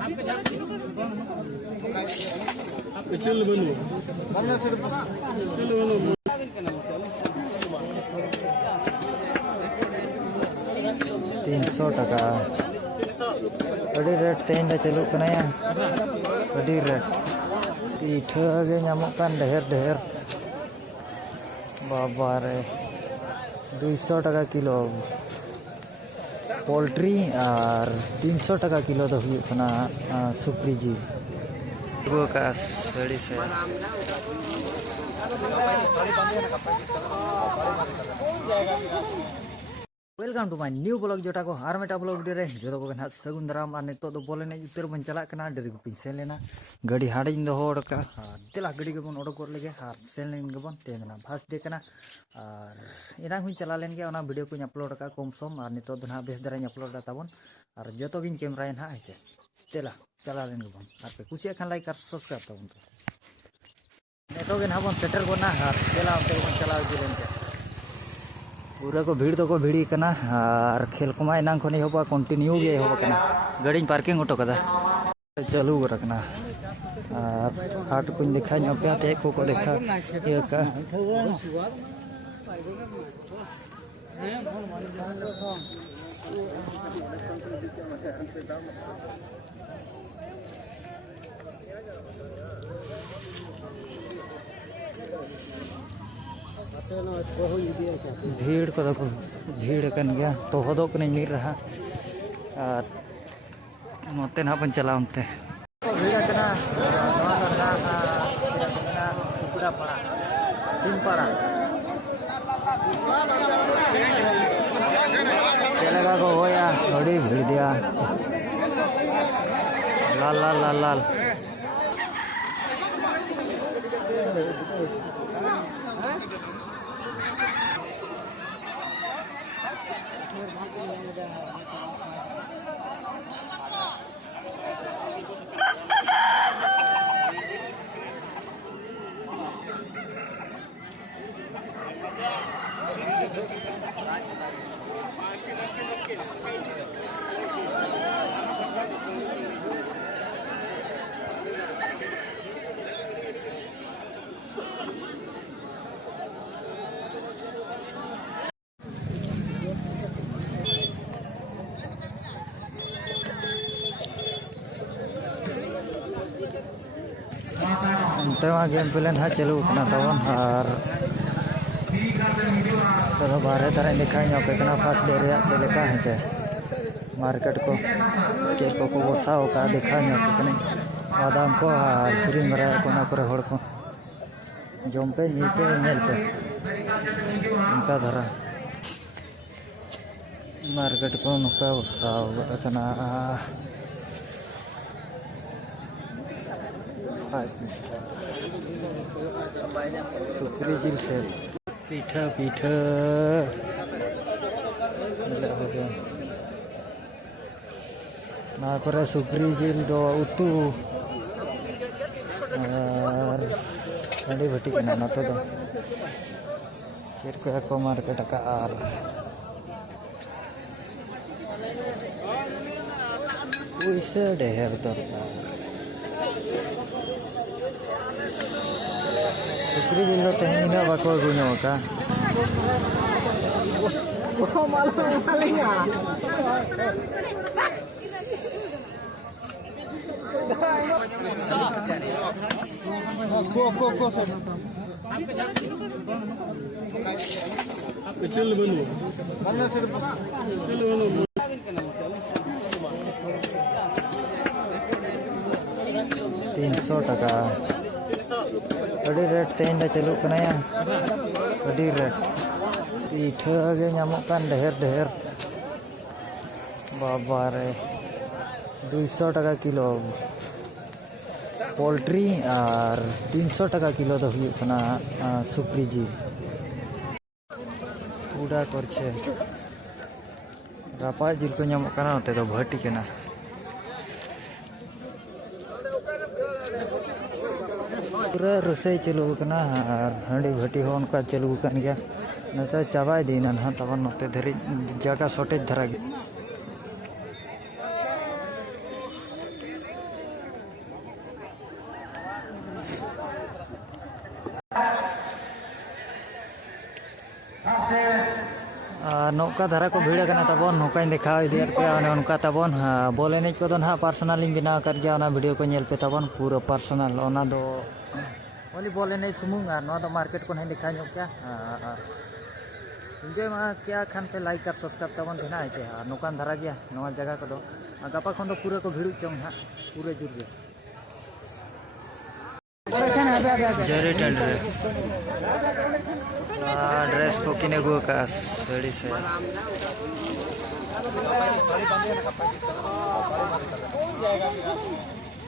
300 टका अड़ी रेट तेन चलू अड़ी रेट पीठा गे ढेर ढेर बाबा रे 200 टका किलो पोल्ट्री और 300 टका किलो दो सुक्री जी का सड़ी से welcome to my new blog जोटा को हर मेटा ब्लॉग वीडियो रे जो को ना सगुन दाराम और नितो दो बोले ने उतर बन चला कना डेरी गुपिन सेन लेना गाड़ी हाड़ी इन दो होड़ का तेला गाड़ी के बन ओडो कर लेगे हार सेन लेन के बन तेना फर्स्ट डे कना और इना हुई चला लेन के ओना वीडियो को अपलोड का कम सम और नितो दो ना बेस दरा अपलोड ताबन और जतो गिन कैमरा इन हा हेचे तेला चला लेन के बन और पे कुछ खान लाइक और सब्सक्राइब ताबन तो नेतो के ना बन सेटर को ना हार तेला पे बन चला दिलेन के पूरा को भीड़ तो को भीड़ी कना और खेल को इनांग खन एहबा कंटिन्यू गे एहबा कना गाड़ी पार्किंग ऑटो कदा चालू रखना और हाट को देखा पे ते को देखा ये का भीड़ को भीड़ कन गया तो हदो को नहीं मिल रहा और नोते ना बन चला उनते भीड़ कना पूरा पड़ा सिम पड़ा चलेगा को होया थोड़ी भीड़ दिया लाल लाल लाल लाल गेम प्लान हाँ चलू तबन और तो बारे तरह देखा फर्स्ट डे चलेका हे मार्केट को चेक को बसाव का देखा बादाम को और फ्री मरा को हड़ को जम पे नीचे नेलते उनका धरा मार्केट को नुका बसाव सुक्री जिल से पीठा पीठा ना करे सुक्री जिल दो उतु और हंडी भटी के ना तो चिरको को मार्केट का और पैसा ढेर दरकार सुक्री जिल तेना बाको अगुनो का $300 अड़ी रेट तेन चलू अड़ी रेट पीठा गे ढेर ढेर बाबा रे 200 टका किलो पोल्ट्री और 300 टका किलो दो सुक्री जी पूरा कर रापा जिल को नते तो भटी केना पूरा रसोई चलू और हांडी भटी हो उनका चलू गया नते चाबाई दीना ना तब नते धरी जगह शॉर्टेज धरा नौका धारा को भीड़ करना तबन नौका देखा इधर पे उनका तबन बॉल एनेज को ना पर्सनल बनाव कर गया वीडियो को नेल पे तबन पूरा पर्सनल ओनली बॉल एनेज सुमुंग मार्केट को देखा क्या इंजॉय क्या खान पे लाइक और सब्सक्राइब तबन देना है नौकान धारा गया नवा जगह को गपा खन पूरा को भीड़ चौं हाँ पूरे जुर गए जरी टेंट ड्रेस को किने गो का सड़ी से